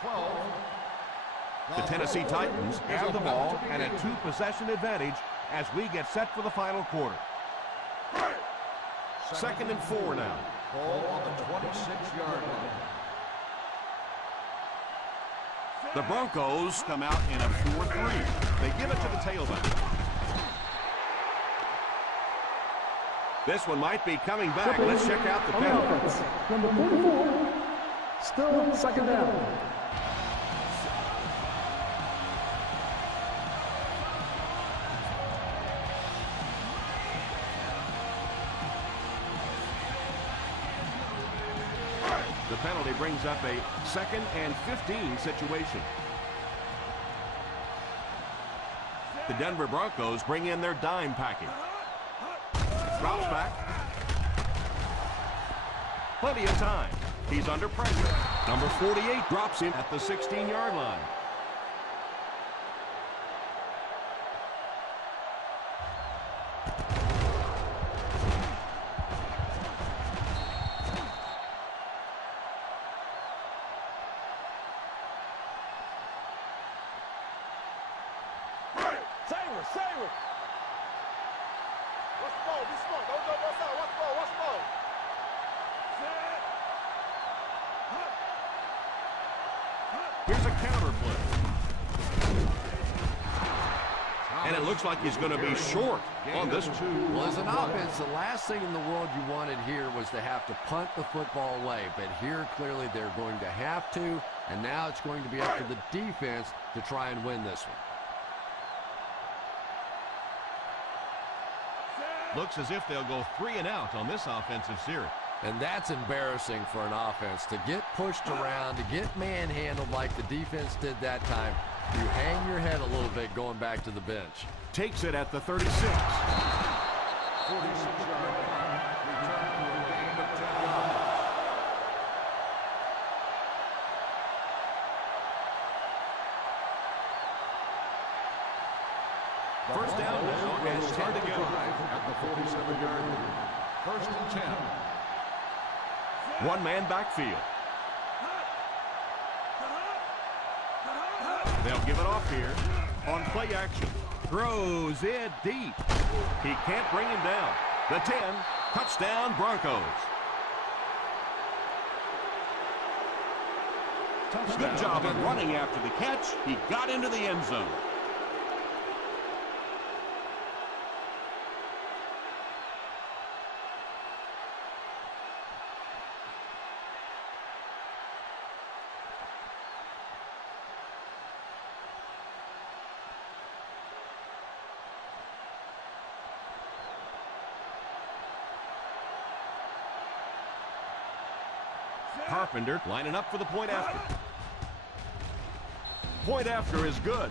12. The Tennessee Titans have the ball and a 2-possession advantage as we get set for the final quarter. Second and 4 now. Ball on the 26-yard line. The Broncos come out in a 4-3. They give it to the tailback. This one might be coming back. Let's check out the On the penalty. offense, number 44. Still second down. The penalty brings up a 2nd and 15 situation. The Denver Broncos bring in their dime package. Drops back. Plenty of time. He's under pressure. Number 48 drops him at the 16-yard line. Save it. Watch the ball. Be smart. Don't go one side. Watch the ball. Watch the ball. Here's a counter play. And it looks like he's going to be short on this one. Well, as an offense, the last thing in the world you wanted here was to have to punt the football away. But here, clearly, they're going to have to. And now it's going to be up to the defense to try and win this one. Looks as if they'll go 3 and out on this offensive series. And that's embarrassing for an offense to get pushed around, to get manhandled like the defense did that time. You hang your head a little bit going back to the bench. Takes it at the 36. 46 yard line. Return to a gain of 10 yards. First down now and 10 to go. At the 47-yard line. First and 10. One-man backfield. They'll give it off here on play action. Throws it deep. He can't bring him down. The 10, touchdown Broncos. Good job of running after the catch. He got into the end zone. Carpenter lining up for the point after. Point after is good.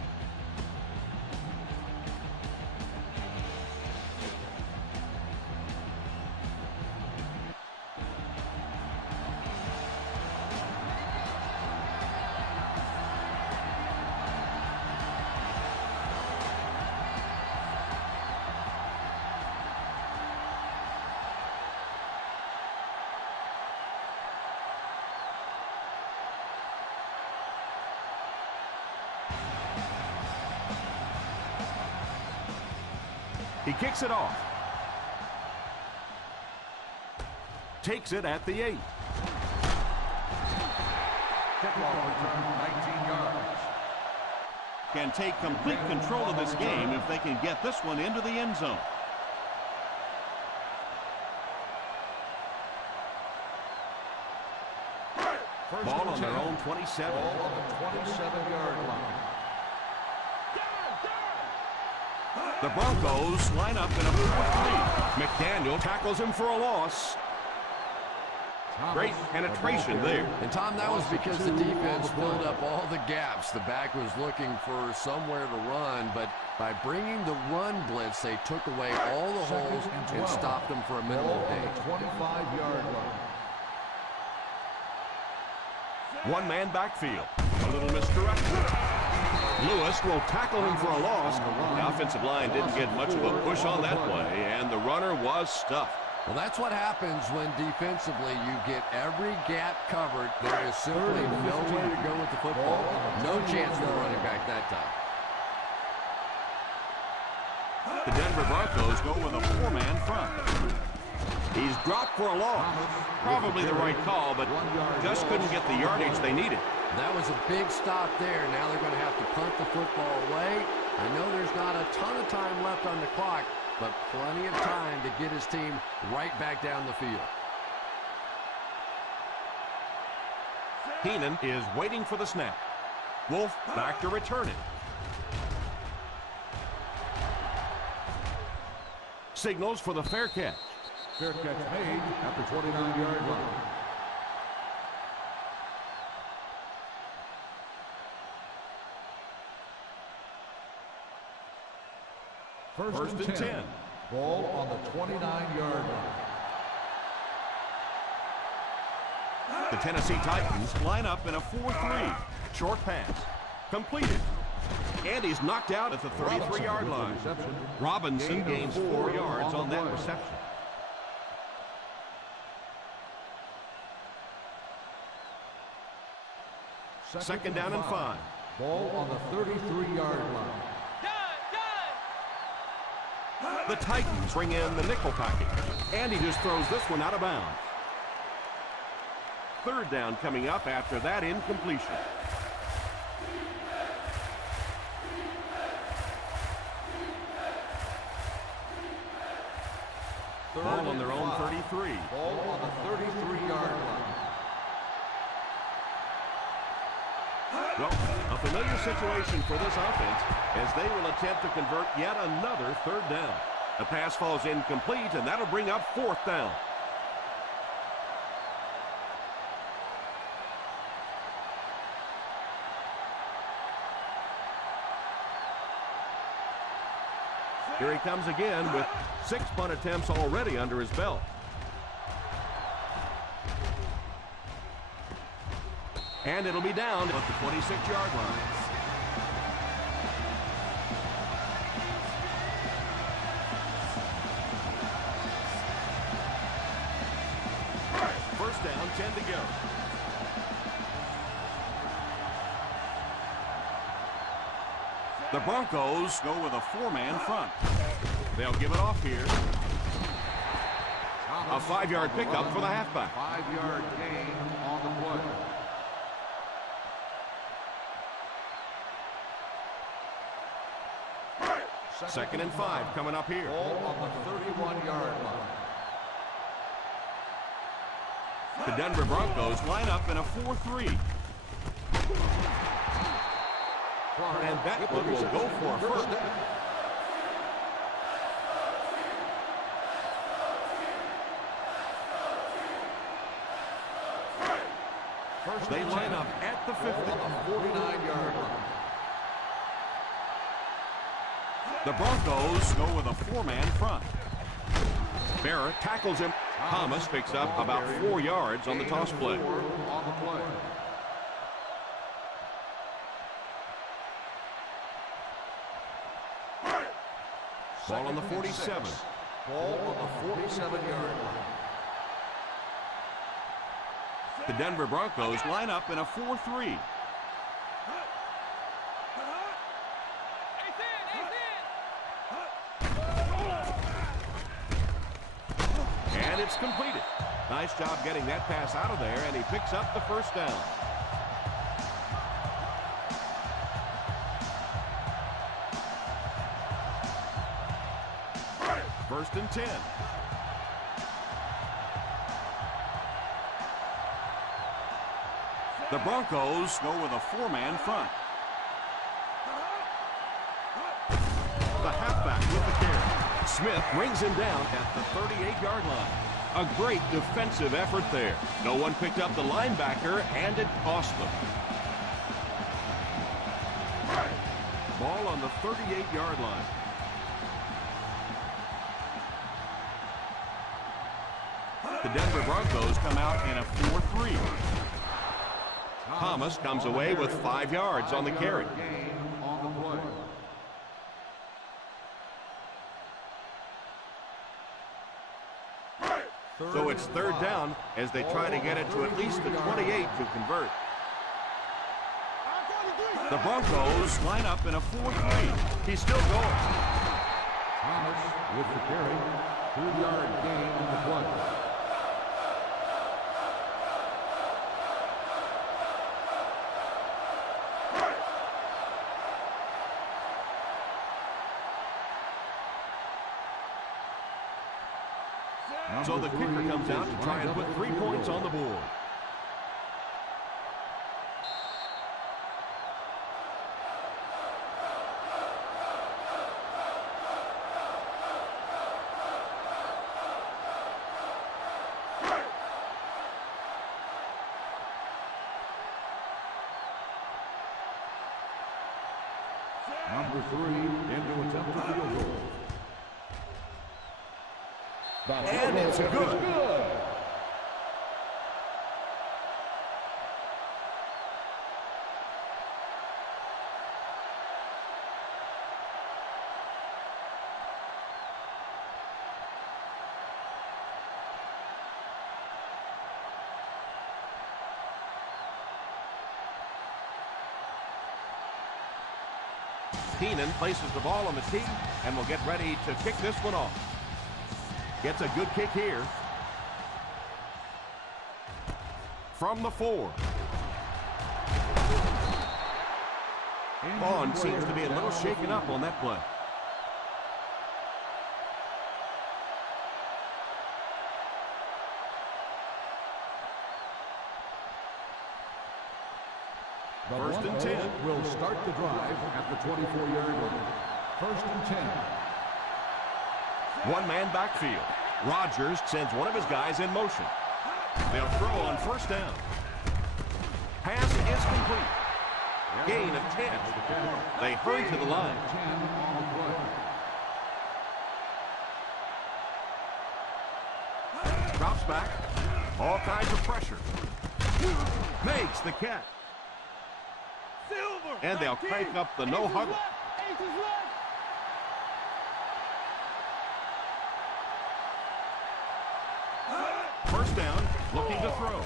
He kicks it off. Takes it at the 8. Kickoff return, 19 yards. Can take complete control of this game if they can get this one into the end zone. Ball on their own 27. Ball on the 27-yard line. The Broncos line up in a 4-3. McDaniel tackles him for a loss. Great penetration there. And, Tom, that was because the defense filled up all the gaps. The back was looking for somewhere to run, but by bringing the run blitz, they took away all the holes and stopped them for a minimal Ball on gain. the 25-yard line. One-man backfield. A little misdirection. Lewis will tackle him for a loss. The offensive line didn't get much of a push on that play, and the runner was stuffed. Well, that's what happens when defensively you get every gap covered. There is simply nowhere to go with the football. No chance for the running back that time. The Denver Broncos go with a 4-man front. He's dropped for a loss. Probably the right call, but just couldn't get the yardage they needed. That was a big stop there. Now they're going to have to punt the football away. I know there's not a ton of time left on the clock, but plenty of time to get his team right back down the field. Keenan is waiting for the snap. Wolf back to return it. Signals for the fair catch. Fair catch made at the 29-yard line. First and 10. Ball on the 29-yard line. The Tennessee Titans line up in a 4-3. Short pass. Completed. And he's knocked out at the 33-yard line. Robinson gains 4 yards on that reception. Second down and 5. Ball on the 33-yard line. The Titans bring in the nickel package. And he just throws this one out of bounds. Third down coming up after that incompletion. Ball on their own 33. Ball on the 33-yard line. Well, a familiar situation for this offense as they will attempt to convert yet another third down. The pass falls incomplete, and that'll bring up fourth down. Here he comes again with 6 punt attempts already under his belt. And it'll be down at the 26-yard line. First down, 10 to go. The Broncos go with a 4-man front. They'll give it off here. A 5-yard pickup for the halfback. 5-yard gain on the play. Second and 5 coming up here. Ball on the 31-yard line. The Denver Broncos line up in a 4-3. And that one will go for a first. They line up at the 50. 49-yard line. The Broncos go with a 4-man front. Barrett tackles him. Thomas picks up about 4 yards on the toss play. Ball on the 47. Ball on the 47-yard line. The Denver Broncos line up in a 4-3. And it's completed. Nice job getting that pass out of there, and he picks up the first down. First and 10. The Broncos go with a 4-man front. The halfback with the carry. Smith brings him down at the 38-yard line. A great defensive effort there. No one picked up the linebacker, and it cost them. Ball on the 38-yard line. The Denver Broncos come out in a 4-3. Thomas comes away with 5 yards on the carry. So it's third down as they try to get it to at least the 28 to convert. The Broncos line up in a 4-3. He's still going. Thomas with the carry. 2-yard gain on the play. So the kicker comes out to try and put 3 points on the board. Number 3 into attempt the field goal. And it's good. Keenan places the ball on the tee and will get ready to kick this one off. Gets a good kick here. From the 4. Vaughn seems to be a little shaken up on that play. First and 10. Will start the drive at the 24-yard line. First and 10. One-man backfield. Rodgers sends one of his guys in motion. They'll throw on first down. Pass is complete. Gain of 10. They hurry to the line. 10 on the play. Drops back. All kinds of pressure. Makes the catch. And they'll crank up the no huddle. First down, looking to throw.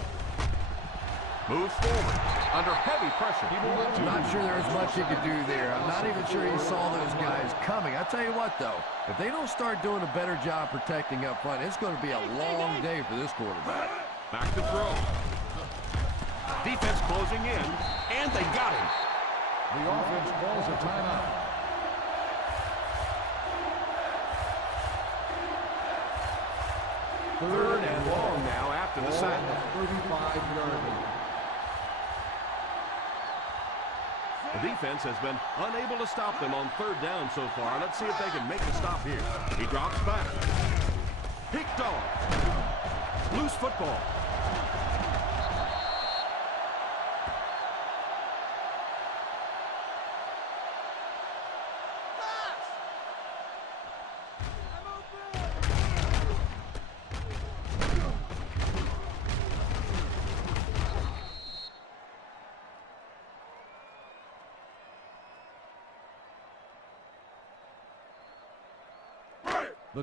Moves forward under heavy pressure. I'm not sure there was much he could do there. I'm not even sure he saw those guys coming. I tell you what, though, if they don't start doing a better job protecting up front, it's going to be a long day for this quarterback. Back to throw. Defense closing in, and they got him. The offense calls a timeout. Third and long now after the sack. 35-yard line. The defense has been unable to stop them on third down so far. Let's see if they can make a stop here. He drops back. Picked off. Loose football.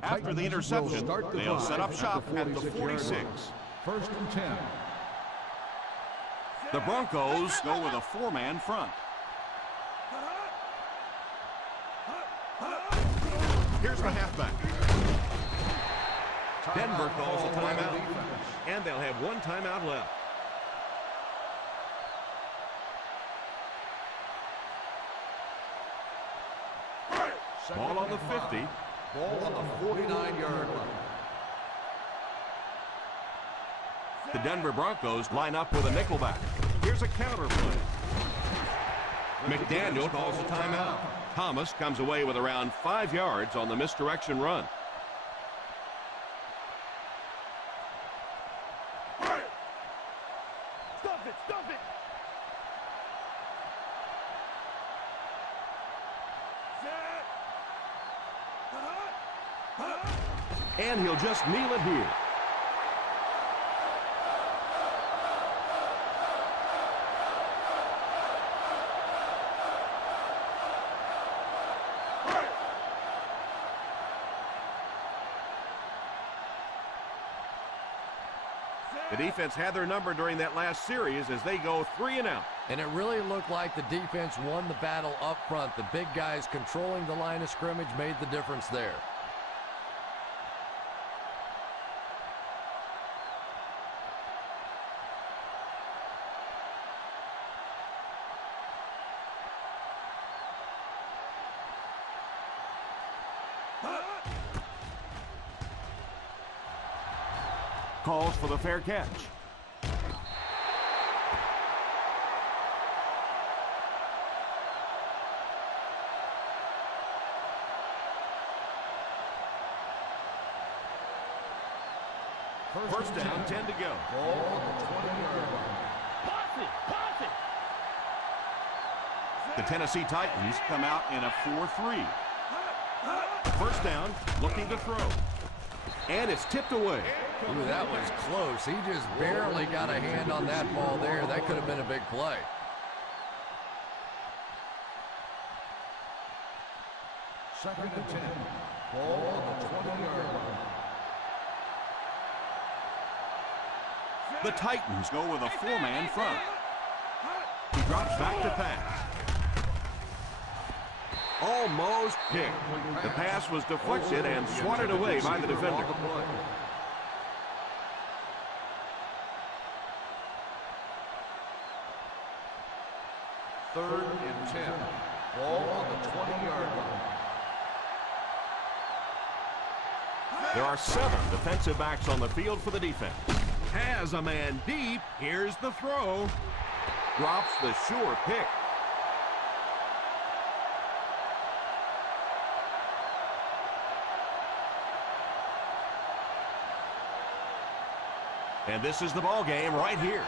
After the interception, they'll set up shop at the 46. First and 10. The Broncos go with a 4-man front. Here's the halfback. Denver calls a timeout, and they'll have one timeout left. Ball on the 50. Ball on the 49-yard line. The Denver Broncos line up with a nickelback. Here's a counter play. McDaniel calls a timeout. Thomas comes away with around 5 yards on the misdirection run. Stop it! Stop it! And he'll just kneel it here. The defense had their number during that last series as they go 3 and out. And it really looked like the defense won the battle up front. The big guys controlling the line of scrimmage made the difference there. Calls for the fair catch. First down, 10 to go. Ball on the 20-yard line. Pass it! Pass it! The Tennessee Titans come out in a 4-3. First down, looking to throw. And it's tipped away. Ooh, that was close. He just barely got a hand on that ball there. That could have been a big play. Second and 10. Ball on the 20-yard line. The Titans go with a four-man front. He drops back to pass. Almost picked. The pass was deflected and swatted away by the defender. Third and 10. Ball on the 20-yard line. There are 7 defensive backs on the field for the defense. Has a man deep. Here's the throw. Drops the sure pick. And this is the ball game right here.